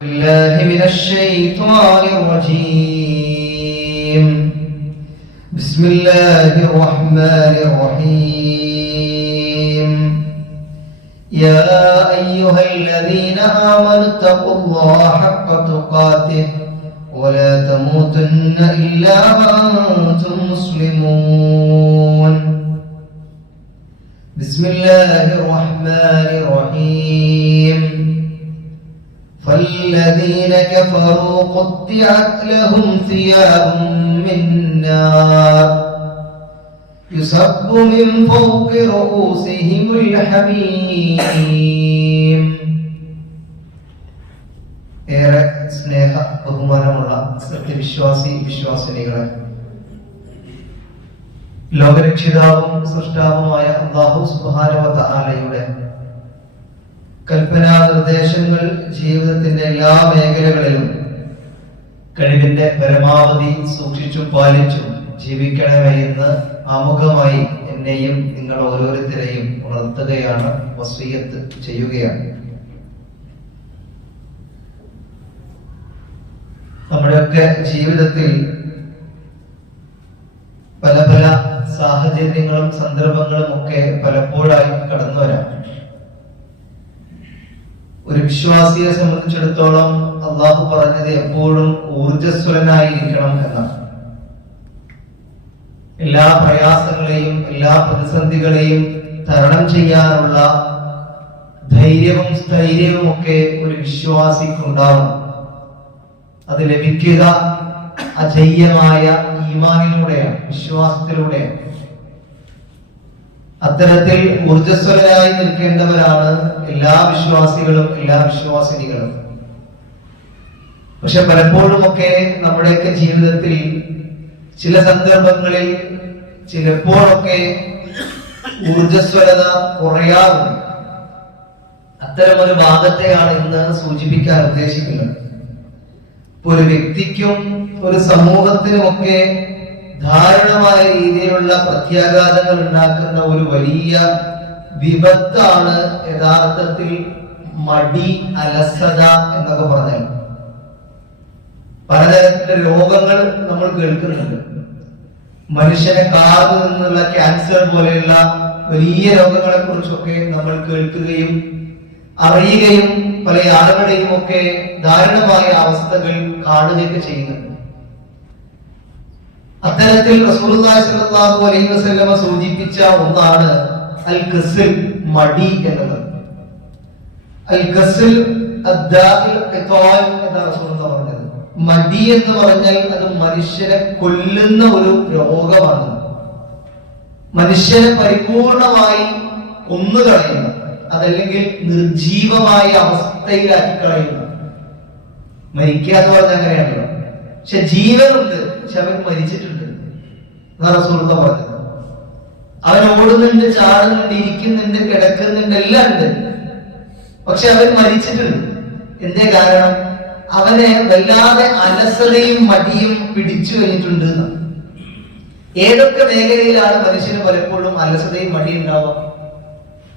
الله من الشيطان الرجيم. بسم الله الرحمن الرحيم. يا أيها الذين آمنوا اتقوا الله حق تقاته ولا تموتن إلا وأنتم مسلمون. بسم الله الرحمن الرحيم. فالذين كفروا قطعت لهم ثياب من نار يصب من فوق رؤوسهم الحميم. ഏറെ സ്നേഹ ബഹുമാനമുള്ള വിശ്വാസിനികളെ, ലോകരക്ഷിതാവും സൃഷ്ടാവുമായ അല്ലാഹു സുബ്ഹാനഹു വ തആലയുടെ കൽപ്പനാ നിർദ്ദേശങ്ങൾ ജീവിതത്തിന്റെ എല്ലാ മേഖലകളിലും കഴിവിന്റെ പരമാവധി സൂക്ഷിച്ചും പാലിച്ചും ജീവിക്കണമേ എന്ന് ആമുഖമായി എന്നെയും നിങ്ങൾ ഓരോരുത്തരെയും ഉണർത്തുകയാണ്, വസിയ്യത്ത് ചെയ്യുകയാണ്. നമ്മുടെയൊക്കെ ജീവിതത്തിൽ പല പല സാഹചര്യങ്ങളും സന്ദർഭങ്ങളും ഒക്കെ പലപ്പോഴായി കടന്നു വരാം. ഒരു വിശ്വാസിയെ സംബന്ധിച്ചിടത്തോളം അള്ളാഹു പറഞ്ഞത് എപ്പോഴും ഊർജ്ജസ്വലനായിരിക്കണം എന്നാണ്. എല്ലാ പ്രയാസങ്ങളെയും എല്ലാ പ്രതിസന്ധികളെയും തരണം ചെയ്യാനുള്ള ധൈര്യവും സ്ഥൈര്യവും ഒക്കെ ഒരു വിശ്വാസിക്കുണ്ടാവണം. അത് ലഭിക്കുക അജയ്യമായ ഈമാനിലൂടെയാണ്, വിശ്വാസത്തിലൂടെയാണ്. അത്തരത്തിൽ ഊർജ്ജസ്വലരായി നിൽക്കേണ്ടവരാണ് എല്ലാ വിശ്വാസികളും, എല്ലാ വിശ്വാസിനികളും. പക്ഷെ പലപ്പോഴുമൊക്കെ നമ്മുടെയൊക്കെ ജീവിതത്തിൽ ചില സന്ദർഭങ്ങളിൽ ചിലപ്പോഴൊക്കെ ഊർജ്ജസ്വലത കുറയാറുണ്ട്. അത്തരമൊരു ഭാഗത്തെയാണ് ഇന്ന് സൂചിപ്പിക്കാൻ ഉദ്ദേശിക്കുന്നത്. ഒരു വ്യക്തിക്കും ഒരു സമൂഹത്തിനുമൊക്കെ ധാരണമായ രീതിയിലുള്ള പ്രത്യാഘാതങ്ങൾ ഉണ്ടാക്കുന്ന ഒരു വലിയ വിപത്താണ് യഥാർത്ഥത്തിൽ മടി, അലസത എന്നൊക്കെ പറഞ്ഞാൽ. പലതരത്തിലുള്ള രോഗങ്ങൾ നമ്മൾ കേൾക്കുന്നുണ്ട്. മനുഷ്യനെ കാർന്നു നിന്നുള്ള ക്യാൻസർ പോലെയുള്ള വലിയ രോഗങ്ങളെ കുറിച്ചൊക്കെ നമ്മൾ കേൾക്കുകയും അറിയുകയും പല ആളുകളുടെയും ഒക്കെ ദാരുണമായ അവസ്ഥകൾ കാണുകയൊക്കെ ചെയ്യുന്നുണ്ട്. അത്തരത്തിൽ റസൂലുള്ളാഹി സ്വല്ലല്ലാഹു അലൈഹി വസല്ലമ സൂചിപ്പിച്ച ഒന്നാണ് അൽ കസ്ൽ, മടി എന്നുള്ളത്. അൽ കസ്ൽ അദ്ദാഇൽ ഖിതാൽ എന്നാണ് റസൂലുള്ളാഹി പറഞ്ഞത്. മടി എന്ന് പറഞ്ഞാൽ അത് മനുഷ്യനെ കൊല്ലുന്ന ഒരു രോഗമാണ്. മനുഷ്യനെ പരിപൂർണമായി കൊന്നുകളയുന്ന, അതല്ലെങ്കിൽ നിർജീവമായ അവസ്ഥയിലാക്കി കളയുന്നു. മരിക്കുക എന്ന് പറഞ്ഞാൽ അങ്ങനെയാണല്ലോ. പക്ഷെ ജീവനുണ്ട്, പക്ഷെ അവൻ മരിച്ചിട്ടുണ്ട് എന്നാണ് റസൂലുള്ളാഹി പറഞ്ഞത്. അവൻ ഓടുന്നുണ്ട്, ചാടുന്നുണ്ട്, ഇരിക്കുന്നുണ്ട്, കിടക്കുന്നുണ്ട്, എല്ലാം ഉണ്ട്, പക്ഷെ അവൻ മരിച്ചിട്ടുണ്ട്. എന്തേ കാരണം? അവനെ വല്ലാതെ അലസതയും മടിയും പിടിച്ചു കഴിഞ്ഞിട്ടുണ്ട്. ഏതൊക്കെ മേഖലയിലാണ് മനുഷ്യന് പലപ്പോഴും അലസതയും മടി ഉണ്ടാവുക?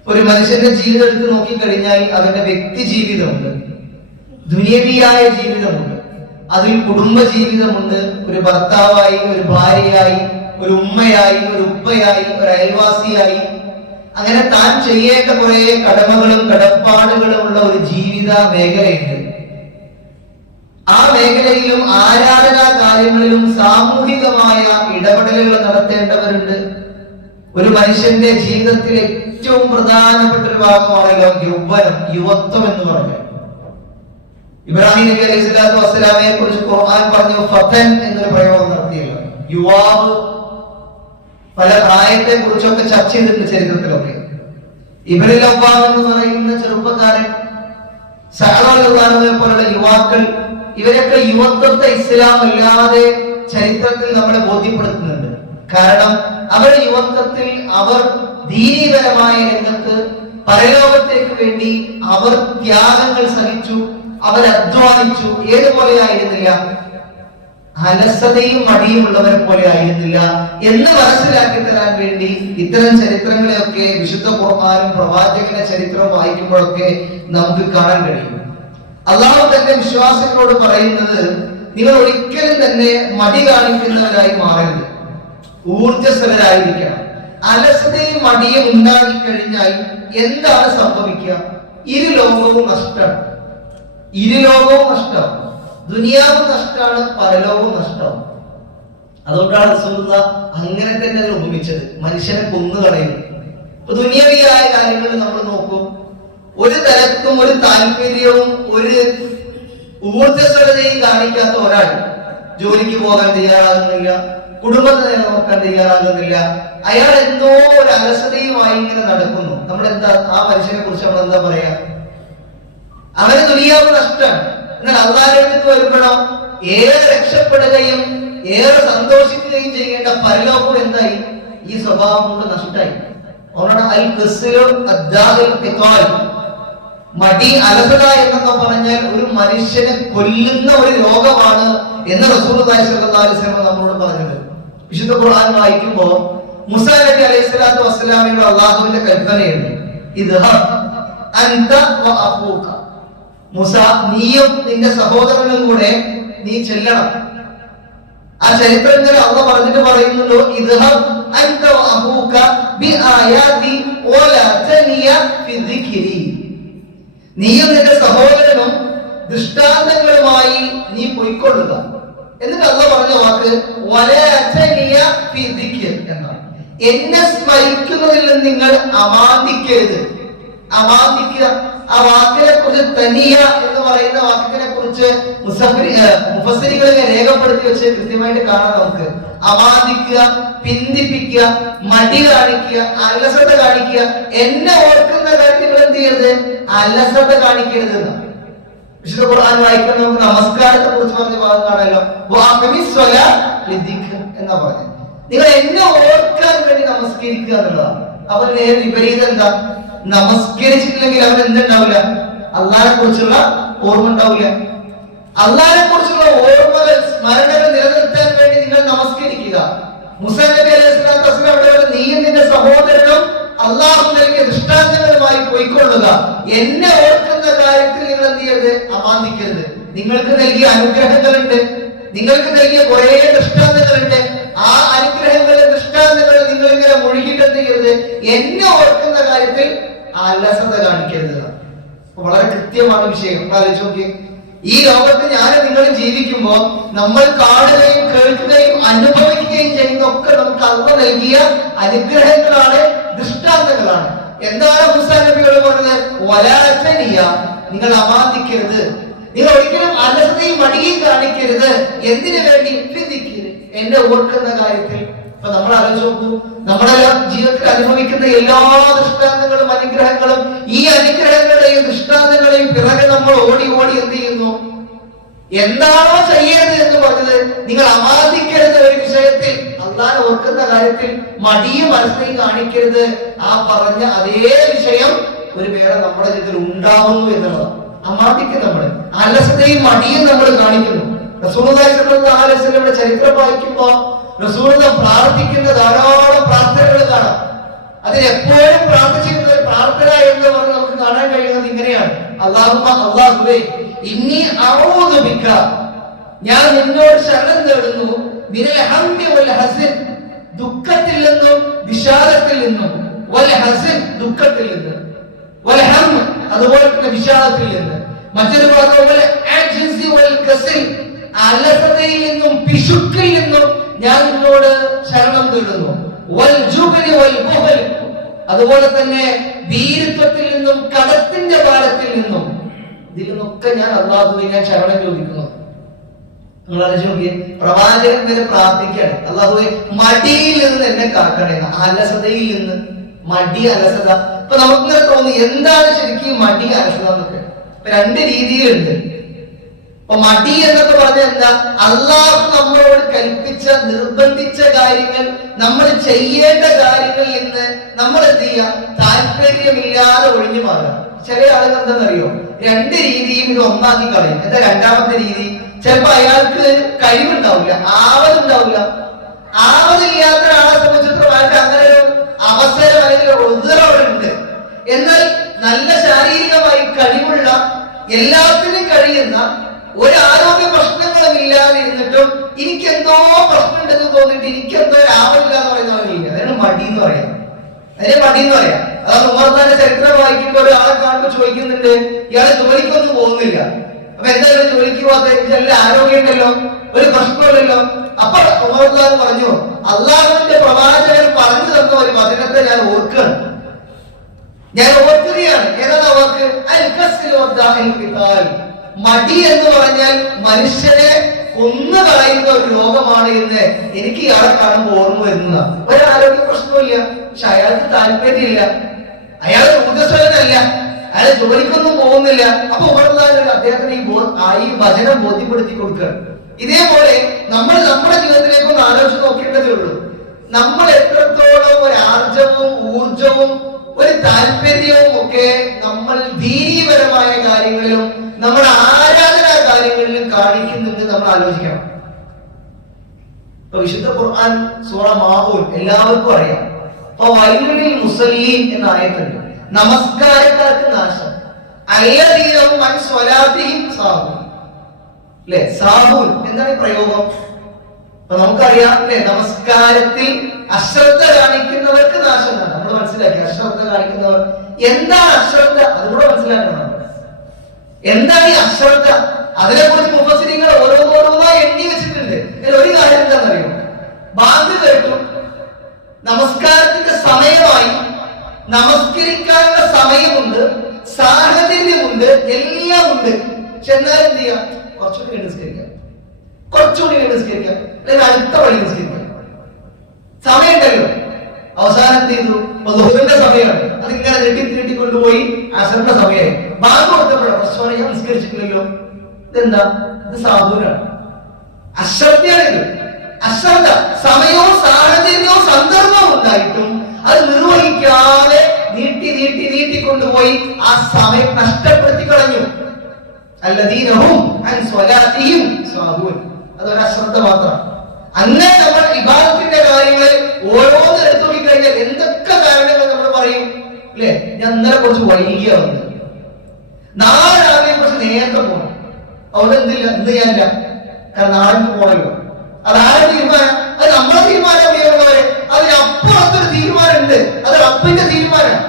ഒരു മനുഷ്യന്റെ ജീവിതം എടുത്ത് നോക്കിക്കഴിഞ്ഞാൽ അവന്റെ വ്യക്തി ജീവിതമുണ്ട്, ദുനിയവിയായ ജീവിതമുണ്ട്, അതിൽ കുടുംബ ജീവിതമുണ്ട്. ഒരു ഭർത്താവായി, ഒരു ഭാര്യയായി, ഒരു ഉമ്മയായി, ഒരു ഉപ്പയായി, ഒരു അയൽവാസിയായി, അങ്ങനെ താൻ ചെയ്യേണ്ട കുറെ കടമകളും കടപ്പാടുകളും ഉള്ള ഒരു ജീവിത മേഖലയുണ്ട്. ആ മേഖലയിലും ആരാധനാ കാര്യങ്ങളിലും സാമൂഹികമായ ഇടപെടലുകൾ നടത്തേണ്ടവരുണ്ട്. ഒരു മനുഷ്യന്റെ ജീവിതത്തിൽ ഏറ്റവും പ്രധാനപ്പെട്ട ഒരു ഭാഗമാണല്ലോ യൗവനം, യുവത്വം എന്ന് പറഞ്ഞാൽ. ഇബ്രാഹിം നബി അലൈഹി സ്വലാത്തു വസ്സലാമയെ കുറിച്ച് ഖുർആൻ പറഞ്ഞു ഫതൻ എന്നൊരു പ്രയോഗം നടത്തിയല്ലോ. യുവാവ്. പല പ്രായത്തെ കുറിച്ചൊക്കെ ചർച്ച ചെയ്തിട്ടുണ്ട് ചരിത്രത്തിലൊക്കെ. ഇബ്നുൽ അവ്വാം എന്ന് പറയുന്ന ചെറുപ്പക്കാരൻ, സഅദ് റളിയല്ലാഹു അൻഹു പോലുള്ള യുവാക്കൾ, ഇവരൊക്കെ യുവത്വത്തെ ഇസ്ലാം അല്ലാതെ ചരിത്രത്തിൽ നമ്മളെ ബോധ്യപ്പെടുത്തുന്നുണ്ട്. കാരണം അവർ യുവത്വത്തിൽ അവർ ദീനീപരമായ രംഗത്ത് പരലോകത്തേക്ക് വേണ്ടി അവർ ത്യാഗങ്ങൾ സഹിച്ചു, അവർ അധ്വാനിച്ചു. ഏതുപോലെ ആയിരുന്നില്ല? അലസതയും മടിയും ഉള്ളവരെ പോലെ ആയിരുന്നില്ല എന്ന് മനസ്സിലാക്കി തരാൻ വേണ്ടി ഇത്തരം ചരിത്രങ്ങളെയൊക്കെ വിശുദ്ധ ഖുർആനും പ്രവാചകന്റെ ചരിത്രം വായിക്കുമ്പോഴൊക്കെ നമുക്ക് കാണാൻ കഴിയും. അള്ളാഹു തന്റെ വിശ്വാസികളോട് പറയുന്നത്, നിങ്ങൾ ഒരിക്കലും തന്നെ മടി കാണിക്കുന്നവരായി മാറരുത്, ഊർജസ്വലരായിരിക്കണം. അലസതയും മടിയും ഉണ്ടാകിക്കഴിഞ്ഞാൽ എന്താണ് സംഭവിക്കുക? ഇരുലോകവും നഷ്ടം. ഇരുലോകവും നഷ്ടം. ദുനിയാവും നഷ്ടമാണ്, പരലോകവും നഷ്ടം. അതുകൊണ്ടാണ് റസൂലുള്ളാഹി അങ്ങനെ തന്നെ അതിനെ ഉപമിച്ചത്, മനുഷ്യനെ കൊന്നുകളയും. ദുനിയാവിയായ കാര്യങ്ങൾ നമ്മൾ നോക്കും, ഒരു തരത്തും ഒരു താല്പര്യവും ഒരു ഊർജ്ജസ്വലതയും കാണിക്കാത്ത ഒരാൾ ജോലിക്ക് പോകാൻ തയ്യാറാകുന്നില്ല, കുടുംബത്തെ നോക്കാൻ തയ്യാറാകുന്നില്ല, അയാൾ എന്തോ ഒരു അലസതയുമായി ഇങ്ങനെ നടക്കുന്നു. നമ്മളെന്താ ആ മനുഷ്യനെ കുറിച്ച് നമ്മൾ എന്താ പറയാ? അവന് ദുനിയാവ് നഷ്ടം. എന്നാൽ അള്ളാഹുവിന്റെ അടുത്ത് വരുമ്പോഴോ ഏറെ രക്ഷപ്പെടുകയും ഏറെ സന്തോഷിക്കുകയും ചെയ്യേണ്ട പരലോകം എന്തായി? ഈ സ്വഭാവം കൊണ്ട് നഷ്ടമായി. മടി, അലസത എന്നൊക്കെ പറഞ്ഞാൽ ഒരു മനുഷ്യനെ കൊല്ലുന്ന ഒരു രോഗമാണ് എന്ന് റസൂലുള്ളാഹി സ്വല്ലല്ലാഹു അലൈഹി വസല്ലം നമ്മളോട് പറഞ്ഞത്. വിശുദ്ധ ഖുർആൻ വായിക്കുമ്പോ മൂസാ നബി അലൈഹി സ്വലാത്തു വസ്സലാമിന്റെ അള്ളാഹുവിന്റെ കൽപ്പനയുണ്ട്, ഇദ്ഹബ് അൻത വ അഖൂക, മൂസ നീയും നിന്റെ സഹോദരനും കൂടെ നീ ചെല്ലണം. ആ ചരിത്രത്തിൽ അള്ളാഹ് പറഞ്ഞിട്ട് പറയുന്നുണ്ടോ, ഇദ്ഹബ് അൻത വ അഖൂക ബിആയാതി വലാ തനിയ ഫി ദിക്രി, നീയും നിന്റെ സഹോദരനും ദൃഷ്ടാന്തങ്ങളുമായി നീ പോയിക്കൊള്ളുക. എന്നിട്ട് അള്ളാഹ് പറഞ്ഞ വാക്ക് വലാ തനിയ ഫി ദിക്രി എന്നാണ്. എന്നെ സ്മരിക്കുന്നതിൽ നിന്ന് നിങ്ങൾ അമാന്തിക്കരുത്. അമാന്തിക്കുക, ആ വാക്കിനെ കുറിച്ച് തനിയ എന്ന് പറയുന്ന വാക്കിനെ കുറിച്ച് മുഫസ്സിരികളിൽ രേഖപ്പെടുത്തി വെച്ച് കൃത്യമായിട്ട് കാണാം നമുക്ക്. അമാന്തിക്കുക, പിന്തിപ്പിക്കുക, മടി കാണിക്കുക, അലസത കാണിക്കുക. എന്നെ ഓർക്കുന്ന കാര്യത്തിൽ നിങ്ങൾ എന്ത് ചെയ്യരുത്? അലസത കാണിക്കരുത് എന്ന്. വിശുദ്ധ ഖുർആൻ വായിക്കുമ്പോൾ നമുക്ക് നമസ്കാരത്തെ കുറിച്ച് പറഞ്ഞ ഭാഗം കാണാമല്ലോ, എന്നാ പറഞ്ഞത്. നിങ്ങൾ എന്നെ ഓർക്കാൻ വേണ്ടി നമസ്കരിക്കുക എന്നുള്ളതാണ്. അപ്പൊ നേരെ വിപരീതം എന്താ? നമസ്കരിച്ചിട്ടില്ലെങ്കിൽ അവൻ എന്തുണ്ടാവില്ല? അള്ളാഹിനെ കുറിച്ചുള്ള ഓർമ്മ ഉണ്ടാവില്ല. അള്ളാഹിനെ കുറിച്ചുള്ള ഓർമ്മകൾ, സ്മരണകൾ നിലനിർത്താൻ വേണ്ടി നിങ്ങൾ നമസ്കരിക്കുക. മൂസാ നബി അലൈഹി സ്വലാത്തു വസ്സലാം അവിടെ നീയും നിന്റെ സഹോദരനും അള്ളാഹു നൽകിയ ദൃഷ്ടാന്തങ്ങളുമായി പോയിക്കൊള്ളുക. എന്നെ ഓർക്കുന്ന കാര്യത്തിൽ നിങ്ങൾ എന്ത് ചെയ്യരുത്? അമാന്തിക്കരുത്. നിങ്ങൾക്ക് നൽകിയ അനുഗ്രഹങ്ങളുണ്ട്, നിങ്ങൾക്ക് നൽകിയ കുറെ ദൃഷ്ടാന്തങ്ങളുണ്ട്. ആ അനുഗ്രഹങ്ങളും ദൃഷ്ടാന്തങ്ങളും നിങ്ങൾ ഇങ്ങനെ മുഴുകിയിട്ട് എന്ത് ചെയ്യരുത്? എന്നെ ഓർക്കുന്ന കാര്യത്തിൽ അലസത കാണിക്കരുത്. വളരെ കൃത്യമാണ് വിഷയം. ആലോചിച്ച് നോക്കി, ഈ ലോകത്ത് ഞാൻ നിങ്ങൾ ജീവിക്കുമ്പോ നമ്മൾ കാണുകയും കേൾക്കുകയും അനുഭവിക്കുകയും ചെയ്യുന്ന ഒക്കെ നമുക്ക് അള്ളാഹ് നൽകിയ അനുഗ്രഹങ്ങളാണ്, ദൃഷ്ടാന്തങ്ങളാണ്. എന്താണ് മൂസാ നബിയോട് പറഞ്ഞത്? വലാ തനിയ, നിങ്ങൾ അമാന്തിക്കരുത്, നിങ്ങൾ ഒരിക്കലും അലസതയും മടിയും കാണിക്കരുത്. എന്തിനു വേണ്ടി? എന്നെ ഓർക്കുന്ന കാര്യത്തിൽ. അപ്പൊ നമ്മൾ ആലോചിച്ച് നോക്കൂ, നമ്മുടെ ജീവിതത്തിൽ അനുഭവിക്കുന്ന എല്ലാ ദൃഷ്ടാന്തങ്ങളും അനുഗ്രഹങ്ങളും, ഈ അനുഗ്രഹങ്ങളെയും ദൃഷ്ടാന്തങ്ങളെയും പിറകെ നമ്മൾ ഓടി ഓടി എന്ത് ചെയ്യുന്നു? എന്താണോ ചെയ്യരുത് എന്ന് പറഞ്ഞത്? നിങ്ങൾ അമാന്തിക്കരുത് ഒരു വിഷയത്തിൽ, അള്ളാഹ് ഓർക്കുന്ന കാര്യത്തിൽ മടിയും അലസതയും കാണിക്കരുത്. ആ പറഞ്ഞ അതേ വിഷയം ഒരു വേറെ നമ്മുടെ ജീവിതത്തിൽ ഉണ്ടാവുന്നു എന്നുള്ളതാണ്. അമാന്തിക്കും നമ്മൾ അലസതയും മടിയും നമ്മൾ കാണിക്കുന്നു. റസൂലുള്ളാഹി സ്വല്ലല്ലാഹു അലൈഹി വസല്ലമയുടെ ചരിത്രം വായിക്കുമ്പോ റസൂലുള്ളാഹി പ്രാർത്ഥിക്കുന്ന ധാരാളം പ്രാർത്ഥനകൾ കാണാം. അതിലെപ്പോഴും പ്രാർത്ഥിച്ചിരുന്ന ഒരു പ്രാർത്ഥന എന്ന് പറഞ്ഞ് നമുക്ക് കാണാൻ കഴിയുന്നത് ഇങ്ങനെയാണ്: അല്ലാഹുവേ ഇന്നി അഊദു ബിക, ഞാൻ നിന്നോട് ശരണം തേടുന്നു, മിനൽ ഹംദി വൽ ഹസൻ, ദുഃഖത്തിൽ നിന്നും വിഷാദത്തിൽ നിന്നും, വൽ ഹസൻ ദുഃഖത്തിൽ നിന്ന്, വൽ ഹം അതുപോലെ തന്നെ വിഷാദത്തിൽ നിന്ന്. മറ്റൊരു ഭാഗം ആജിസി വൽ കസൽ, അലസതയിൽ നിന്നും പിശുക്കിൽ നിന്നും ഞാൻ നിന്നോട് ശരണം തേടുന്നു. വൽ ജുബ്നി വൽ ബുഹൽ, അതുപോലെ തന്നെ ഭീരുത്വത്തിൽ നിന്നും കടത്തിന്റെ ഭാരത്തിൽ നിന്നും, ഇതിൽ നിന്നൊക്കെ ഞാൻ അല്ലാഹുവേ ഞാൻ ശരണം ചോദിക്കുന്നു. നിങ്ങൾ ആലോചിച്ച് നോക്കിയേ, പ്രവാചകൻ വരെ പ്രാർത്ഥിക്കുകയാണ്, അല്ലാഹുവേ മടിയിൽ നിന്ന് എന്നെ കാക്കണേ, അലസതയിൽ നിന്ന്. മടി, അലസത. ഇപ്പൊ നമുക്കിങ്ങനെ തോന്നി എന്താണ് ശരിക്കും മടി, അലസത എന്നൊക്കെ. രണ്ട് രീതിയിലുണ്ട്. അപ്പൊ മടി എന്നൊക്കെ പറഞ്ഞാൽ എന്താ? അള്ളാഹു നമ്മളോട് കൽപ്പിച്ച, നിർബന്ധിച്ച കാര്യങ്ങൾ, നമ്മൾ ചെയ്യേണ്ട കാര്യങ്ങളിൽ നിന്ന് നമ്മൾ എന്ത് ചെയ്യുക? താല്പര്യമില്ലാതെ ഒഴിഞ്ഞു മാറുക. ചില ആളുകൾ എന്താണെന്നറിയോ, രണ്ട് രീതിയും ഇത് ഒന്നാക്കി കളയും. എന്താ രണ്ടാമത്തെ രീതി? ചിലപ്പോ അയാൾക്ക് കഴിവുണ്ടാവില്ല, ആവതുണ്ടാവില്ല. ആവതില്ലാത്ത ഒരാളെ സംബന്ധിച്ചിടത്തോളം അങ്ങനെ ഒരു അവസരം അല്ലെങ്കിൽ ഒരു ഉദരം അവിടെ ഉണ്ട്. എന്നാൽ നല്ല ശാരീരികമായി കഴിവുള്ള എല്ലാത്തിനും കഴിയുന്ന ഒരു ആരോഗ്യ പ്രശ്നങ്ങളും ഇല്ലാതെ ഇരുന്നിട്ടും എനിക്ക് എന്തോ പ്രശ്നമുണ്ടെന്ന് തോന്നിയിട്ട് എനിക്ക് എന്തോ ആവില്ല എന്ന് പറയുന്ന ആളില്ല. അതിന് മടി എന്ന് പറയാം. അതിനെ മടി എന്ന് പറയാം. അതാണ് ഉമർദാന്റെ ചരിത്രം വായിക്കുമ്പോൾ ഒരാളെ കാണുമ്പോൾ ചോദിക്കുന്നുണ്ട്, ഇയാളെ ജോലിക്കൊന്നും പോകുന്നില്ല, അപ്പൊ എന്തായാലും ജോലിക്ക് പോകാത്ത നല്ല ആരോഗ്യം ഉണ്ടല്ലോ, ഒരു പ്രശ്നമില്ലല്ലോ. അപ്പൊ ഉമർദാൻ പറഞ്ഞു, അള്ളാഹുവിന്റെ പ്രവാചകൻ പറഞ്ഞു തന്ന ഒരു വചനത്തെ ഞാൻ ഓർക്കുകയാണ്, ഞാൻ ഓർക്കുകയാണ്. ഏതാണ് ആ വാക്ക്? മടി എന്ന് പറഞ്ഞാൽ മനുഷ്യനെ കൊന്നു കളയുന്ന ഒരു രോഗമാണ് എന്ന് എനിക്ക് ഇയാളെ കാണുമ്പോൾ ഓർമ്മ വരുന്നതാണ്. ഒരാരോഗ്യ പ്രശ്നമില്ല, പക്ഷെ അയാൾക്ക് താല്പര്യമില്ല, അയാൾ ഊർജ്ജസ്വലനല്ല, അയാൾ ജോലിക്കൊന്നും പോകുന്നില്ല. അപ്പൊ അദ്ദേഹത്തിന് ഈ വചനം ബോധ്യപ്പെടുത്തി കൊടുക്കുകയാണ്. ഇതേപോലെ നമ്മൾ നമ്മുടെ ജീവിതത്തിലേക്കൊന്ന് ആലോചിച്ച് നോക്കേണ്ടതേ ഉള്ളൂ. നമ്മൾ എത്രത്തോളം ഒരു ആർജവും ഊർജവും ഒരു താല്പര്യവും ഒക്കെ നമ്മൾ ദീനീപരമായ കാര്യങ്ങളിലും നമ്മുടെ ആരാധനാ കാര്യങ്ങളിലും കാണിക്കുന്നുണ്ട് നമ്മൾ ആലോചിക്കണം. ഇപ്പൊ വിശുദ്ധ ഖുർആൻ സൂറ മാഊൻ എല്ലാവർക്കും അറിയാം. അപ്പൊ വൈലുലിൽ മുസല്ലീൻ എന്ന ആയത്തുണ്ട്. നമസ്കാരക്കാർക്ക് നാശം. അല്ലദീനഹും അൻ സ്വലാത്തിഹിം സാഹൂൻ. അല്ലേ, സാഹൂൻ എന്താണ് പ്രയോഗം? അപ്പൊ നമുക്കറിയാം അല്ലെ, നമസ്കാരത്തിൽ അശ്രദ്ധ കാണിക്കുന്നവർക്ക് നാശം എന്നാണ് നമ്മൾ മനസ്സിലാക്കി. അശ്രദ്ധ കാണിക്കുന്നവർ എന്താണ് അശ്രദ്ധ അതുകൂടെ മനസ്സിലാക്കണം. എന്താണ് ഈ അശ്രദ്ധ? അതിനെക്കുറിച്ച് മുഫസ്സിരീങ്ങൾ ഓരോന്നായി എണ്ണി വെച്ചിട്ടുണ്ട്. ഒരു കാര്യം എന്താണെന്നറിയോ? ബാങ്ക് കേട്ടു, നമസ്കാരത്തിന്റെ സമയമായി, നമസ്കരിക്കാനുള്ള സമയമുണ്ട്, സാഹചര്യമുണ്ട്, എല്ലാം ഉണ്ട്. പക്ഷെ എന്നാലും എന്ത് ചെയ്യാം? കുറച്ചുകൂടി നിസ്കരിക്കാം, കുറച്ചുകൂടി നിസ്കരിക്കാം, അല്ലെങ്കിൽ അടുത്ത വഴി നിസ്കരിക്കാം. സമയമുണ്ടല്ലോ. അവസാനം ചെയ്തു ദുഹറിന്റെ സമയമാണ്, അതിങ്ങനെ നീട്ടി കൊണ്ടുപോയി അസറിന്റെ സമയമായി. ബാങ്ക് കൊടുത്തപ്പോഴാണ് പ്രശ്നം, ഞാൻ നിസ്കരിച്ചിട്ടില്ലല്ലോ. ഇതെന്താ? ഇത് സാധൂരാണ്, അശ്രദ്ധയാണിത്. അശ്രദ്ധ. സമയവും സാഹചര്യവും സന്ദർഭവും ഉണ്ടായിട്ടും അത് നിർവഹിക്കാതെ നീട്ടി കൊണ്ടുപോയി ആ സമയം നഷ്ടപ്പെടുത്തി കളഞ്ഞു. അല്ലദീനഹും അൻ സ്വലാത്തിഹിം സാഹൂൻ. അതൊരു അശ്രദ്ധ മാത്രമാണ്. അങ്ങനെ നമ്മൾ ഇബാദത്തിന്റെ കാര്യങ്ങൾ ഓരോന്ന് എടുത്തു നോക്കിക്കഴിഞ്ഞാൽ എന്തൊക്കെ കാരണങ്ങൾ നമ്മൾ പറയും അല്ലെ. ഞാൻ ഇന്നലെ കുറച്ച് വൈകിയ വന്നത്, നാളെ രാവിലെ കുറച്ച് നേരത്തെ പോകണം, അവിടെ എന്തില്ല, ഇന്ന് ഞാനില്ല, കാരണം നാളെ പോകണല്ലോ. അതാരുടെ തീരുമാനം? അത് നമ്മളെ തീരുമാനം ഉപയോഗമുള്ളവരെ. അതിനപ്പുറത്തൊരു തീരുമാനം ഉണ്ട്, അത് റബ്ബിന്റെ തീരുമാനമാണ്.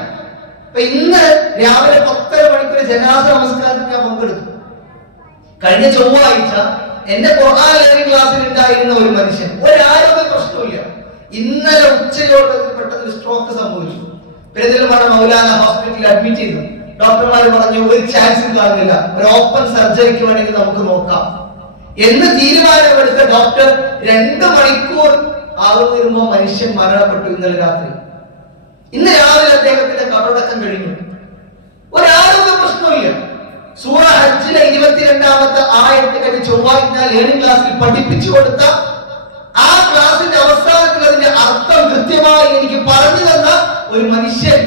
അപ്പൊ ഇന്ന് രാവിലെ 10:30 മണിക്കൂർ ജനാസ നമസ്കാരത്തിൽ ഞാൻ പങ്കെടുത്തു. കഴിഞ്ഞ ചൊവ്വാഴ്ച എന്റെ ഖുർആൻ ലേണിംഗ് ക്ലാസ്സിൽ ഉണ്ടായിരുന്ന ഒരു മനുഷ്യൻ, ഒരാരോഗ്യ പ്രശ്നമില്ല, ഇന്നലെ ഉച്ചയോടെ പെട്ടെന്ന് സ്ട്രോക്ക് സംഭവിച്ചു. പെരിന്തൽമണ്ണ മൗലാന ഹോസ്പിറ്റലിൽ അഡ്മിറ്റ് ചെയ്തു. ഡോക്ടർമാർ പറഞ്ഞു ഒരു ചാൻസും കാണുന്നില്ല, ഒരു ഓപ്പൺ സർജറിക്ക് വേണമെങ്കിൽ നമുക്ക് നോക്കാം എന്ന് തീരുമാനമെടുത്ത ഡോക്ടർ 2 മണിക്കൂർ ആകുമ്പോൾ മനുഷ്യൻ മരണപ്പെട്ടു. ഇന്നലെ രാത്രി. ഇന്ന് രാവിലെ അദ്ദേഹത്തിന്റെ കബറടക്കം കഴിഞ്ഞു. ഒരാരോഗ്യ പ്രശ്നമില്ല. സൂറ ഹജ്ജിലെ 22ാമത്തെ ആയത്ത് കഴിഞ്ഞ ചൊവ്വാഴ്ച ലേണിംഗ് ക്ലാസ്സിൽ പഠിപ്പിച്ചു കൊടുത്ത ആ ക്ലാസിന്റെ അവസാനത്തിൽ അതിന്റെ അർത്ഥം കൃത്യമായി എനിക്ക് പറഞ്ഞു തന്ന ഒരു മനുഷ്യൻ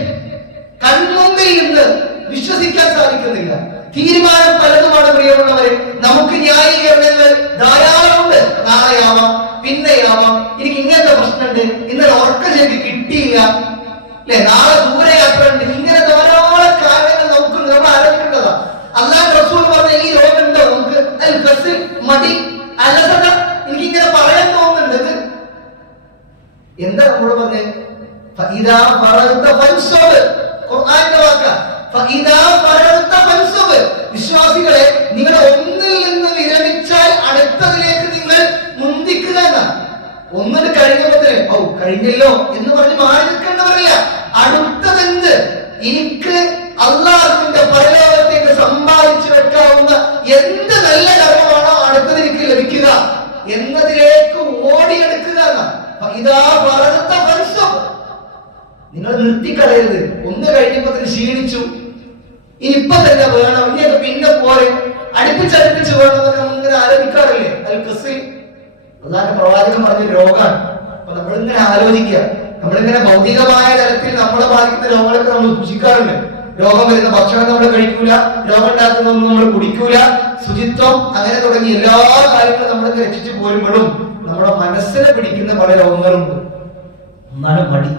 കൺമുമ്പിൽ നിന്ന് വിശ്വസിക്കാൻ സാധിക്കുന്നില്ല. തീരുമാനം പലതുമാണ് പ്രിയമുള്ളവരെ. നമുക്ക് ന്യായീകരണങ്ങൾ ധാരാളമുണ്ട്. നാളെയാവാം, പിന്നെയാവാം, എനിക്ക് ഇങ്ങനത്തെ പ്രശ്നമുണ്ട്, ഇന്നലെ ഉറക്കം ശരി കിട്ടിയില്ല, അല്ലെ, നാളെ ദൂരയാത്ര ഉണ്ട്, ഇങ്ങനെ ധാരാളം കാര്യങ്ങൾ നമുക്ക് നമ്മൾ ആലോചിക്കേണ്ടതാ. അല്ലാഹു റസൂൽ പറഞ്ഞ ഈ രോഗമുണ്ടോ നമുക്ക്? മടി, അലസത, എനിക്കിങ്ങനെ പറയാൻ തോന്നുന്നുണ്ട്. എന്താ നമ്മളോട് പറഞ്ഞേ? വിശ്വാസികളെ, നിങ്ങൾ ഒന്നിൽ നിന്ന് വിരമിച്ചാൽ അടുത്തതിലേക്ക് നിങ്ങൾ മുന്തിക്കുക എന്നാണ്. ഒന്നിന് കഴിഞ്ഞപ്പോ കഴിഞ്ഞല്ലോ എന്ന് പറഞ്ഞ് മാറി നിൽക്കേണ്ടവരല്ല. അടുത്തതെന്ത്? എനിക്ക് അള്ളാഹുവിന്റെ പരലോകത്തേക്ക് സമ്പാദിച്ചു വെക്കാവുന്ന എന്ത് നല്ല കർമ്മമാണോ അടുത്തത് എനിക്ക് ലഭിക്കുക എന്നതിലേക്ക് ഓടിയെടുക്കുക എന്നാണ്. ഇതാ വളർത്ത മനുഷ്യം. നിങ്ങൾ നിർത്തിക്കളയരുത്. ഒന്ന് കഴിഞ്ഞപ്പോ ക്ഷീണിച്ചു, ഇനിയിപ്പൊ തന്നെ വേണം, ഇനിയൊക്കെ പിന്നെ പോരെ, അടുപ്പിച്ചടുപ്പിച്ച് വേണം എന്നൊക്കെ നമ്മളിങ്ങനെ ആലോചിക്കാറില്ലേ? അതാണ് പ്രവാചകൻ പറഞ്ഞ രോഗമാണ്. അപ്പൊ നമ്മളിങ്ങനെ ആലോചിക്കുക, നമ്മളിങ്ങനെ ഭൗതികമായ തലത്തിൽ നമ്മളെ ബാധിക്കുന്ന രോഗങ്ങളൊക്കെ നമ്മൾ സൂക്ഷിക്കാറുണ്ട്. രോഗം വരുന്ന ഭക്ഷണം നമ്മൾ കഴിക്കൂല, രോഗം ഉണ്ടാക്കുന്നതൊന്നും നമ്മൾ കുടിക്കൂല, ശുചിത്വം, അങ്ങനെ തുടങ്ങി എല്ലാ കാര്യങ്ങളും നമ്മളൊക്കെ രക്ഷിച്ചു പോരുമ്പോഴും നമ്മുടെ മനസ്സിനെ പിടിക്കുന്ന പല രോഗങ്ങളുണ്ട്. ഒന്നാണ് മടി.